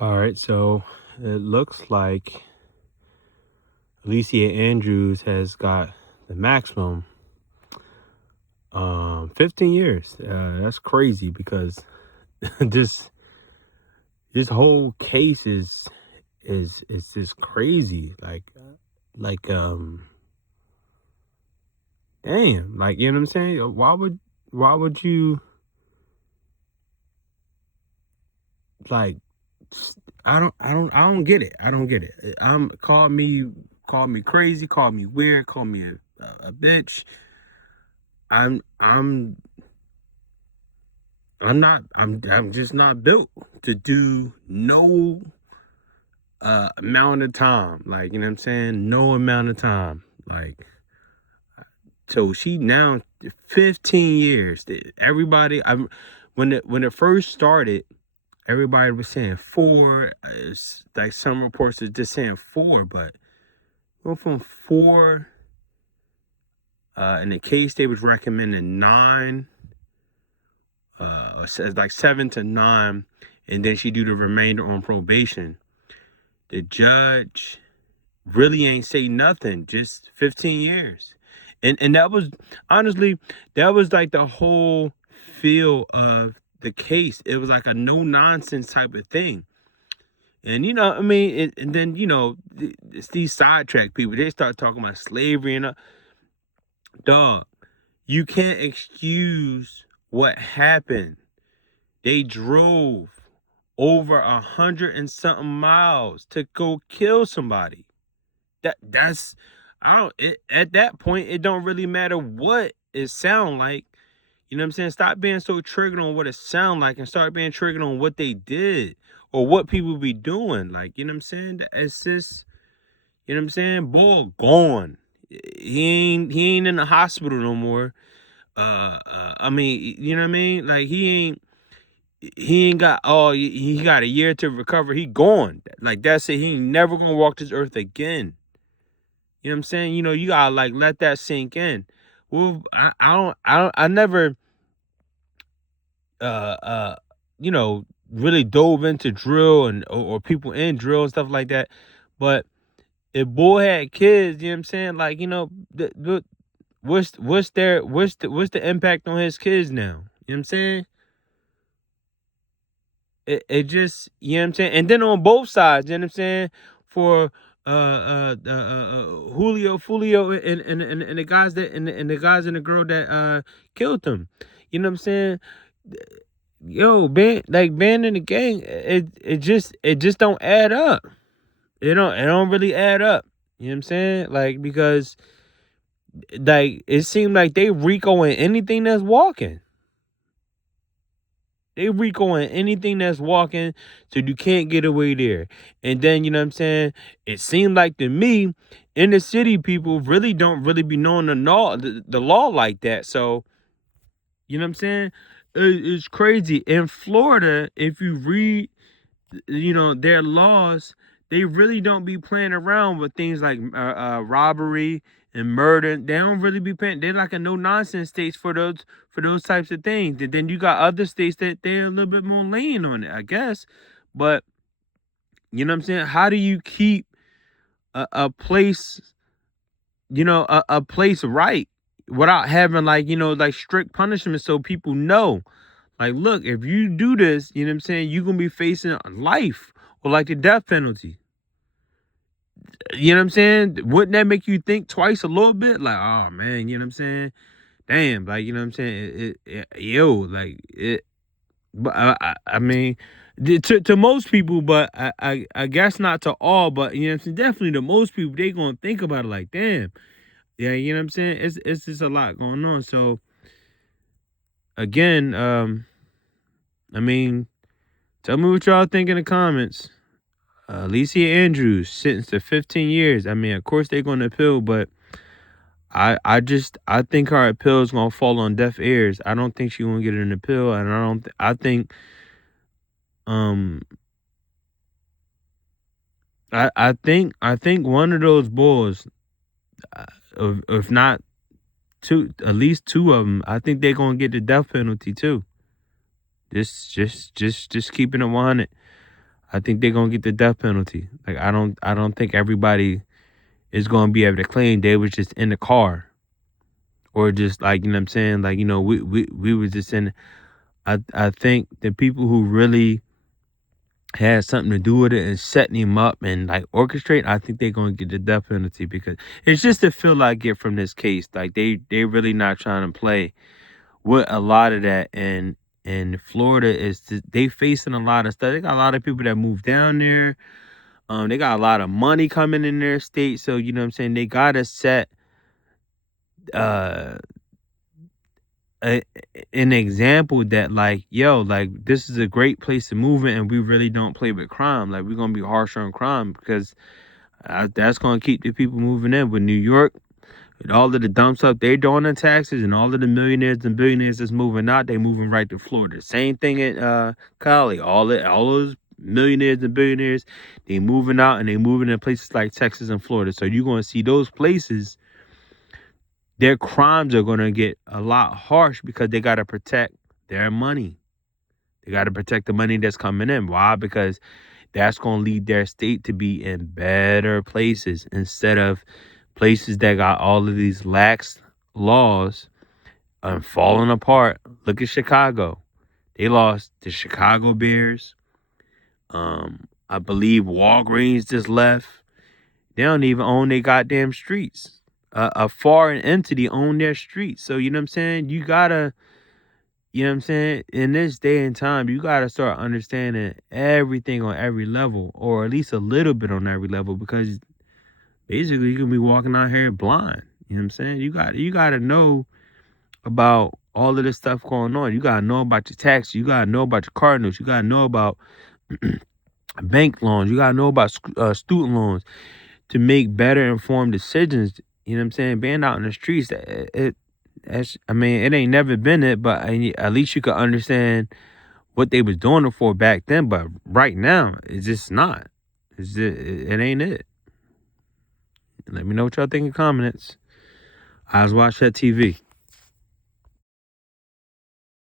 All right, so it looks like Alicia Andrews has got the maximum, 15 years. That's crazy because this this whole case is just crazy. Like damn, like you know what I'm saying? Why would you like? I don't get it. I don't get it. Call me crazy, call me weird, call me a bitch. I'm I'm I'm just not built to do no amount of time. Like, you know what I'm saying? No amount of time. Like, so she now 15 years. Everybody when it first started, everybody was saying 4. It's like some reports are just saying 4, but went from 4 in the case they was recommending 9, says like 7 to 9, and then she do the remainder on probation. The judge really ain't say nothing, just 15 years. And that was honestly, that was like the whole feel of the case. It was like a no nonsense type of thing. And I mean, and then it's these sidetrack people. They start talking about slavery and dog. You can't excuse what happened. They drove over 100 and something miles to go kill somebody. That's I don't at that point it don't really matter what it sound like. You know what I'm saying? Stop being so triggered on what it sound like and start being triggered on what they did or what people be doing. Like, you know what I'm saying? It's just, you know what I'm saying? Boy, gone. He ain't in the hospital no more. I mean, you know what I mean? Like he ain't got he got a year to recover. He gone. Like that's it. He ain't never gonna walk this earth again. You know what I'm saying? You gotta like let that sink in. Well, I never uh uh really dove into drill and or people in drill and stuff like that. But if boy had kids, you know what I'm saying? Like, what's the impact on his kids now? You know what I'm saying? It just, you know what I'm saying? And then on both sides, you know what I'm saying? For Julio Foolio and the guys that and the guys and the girl that killed him. You know what I'm saying? Yo, band in the gang, it just don't add up. It don't really add up. You know what I'm saying? Like, because like it seemed like they Ricoing anything that's walking. They Ricoing anything that's walking, so you can't get away there. And then, you know what I'm saying? It seemed like to me, in the city, people really don't really be knowing the law like that. So, you know what I'm saying? It's crazy. In Florida, if you read, their laws, they really don't be playing around with things like robbery and murder. They don't really be playing. They're like a no nonsense states for those types of things. And then you got other states that they're a little bit more lenient on it, I guess. But you know what I'm saying? How do you keep a place, a place right without having like strict punishment so people know? Like, look, if you do this, you know what I'm saying, you're gonna be facing life or like the death penalty. You know what I'm saying? Wouldn't that make you think twice a little bit? Like, oh man, you know what I'm saying? Damn, like, you know what I'm saying? Like it. But I mean, to most people, but I guess not to all. But you know what I'm saying? Definitely to most people, they gonna think about it like, damn, yeah, you know what I'm saying? It's just a lot going on. So again, I mean, tell me what y'all think in the comments. Alicia Andrews sentenced to 15 years. I mean, of course they're going to appeal, but I think her appeal is gonna fall on deaf ears. I don't think she's gonna get an appeal, and I think um I think one of those boys, if not two, at least two of them, I think they're gonna get the death penalty too. Just keeping it 100. I think they're gonna get the death penalty. Like I don't think everybody is gonna be able to claim they was just in the car or just like, you know what I'm saying? Like, you know, we was just in. I think the people who really had something to do with it and setting him up and like orchestrate, I think they're gonna get the death penalty because it's just the feel I get from this case. Like they really not trying to play with a lot of that. And Florida is they facing a lot of stuff. They got a lot of people that move down there. They got a lot of money coming in their state. So you know what I'm saying? They gotta set uh an example that like, yo, like this is a great place to move in and we really don't play with crime. Like we're gonna be harsher on crime because that's gonna keep the people moving in. With New York and all of the dumps up they're doing in taxes and all of the millionaires and billionaires that's moving out, they moving right to Florida. Same thing at Cali. All those millionaires and billionaires, they moving out and they moving in places like Texas and Florida. So you're gonna see those places, their crimes are going to get a lot harsh because they got to protect their money. They got to protect the money that's coming in. Why? Because that's going to lead their state to be in better places instead of places that got all of these lax laws and falling apart. Look at Chicago. They lost the Chicago Bears. I believe Walgreens just left. They don't even own their goddamn streets. A foreign entity own their streets. So, you know what I'm saying? You gotta, you know what I'm saying? In this day and time, you gotta start understanding everything on every level, or at least a little bit on every level, because basically you can be walking out here blind. You know what I'm saying? You gotta know about all of this stuff going on. You gotta know about your taxes. You gotta know about your car notes. You gotta know about bank loans. You gotta know about student loans to make better informed decisions. You know what I'm saying? Being out in the streets, I mean, it ain't never been it, but at least you could understand what they was doing it for back then. But right now, it's just not. It ain't it. Let me know what y'all think in comments. Eyes Watch That TV.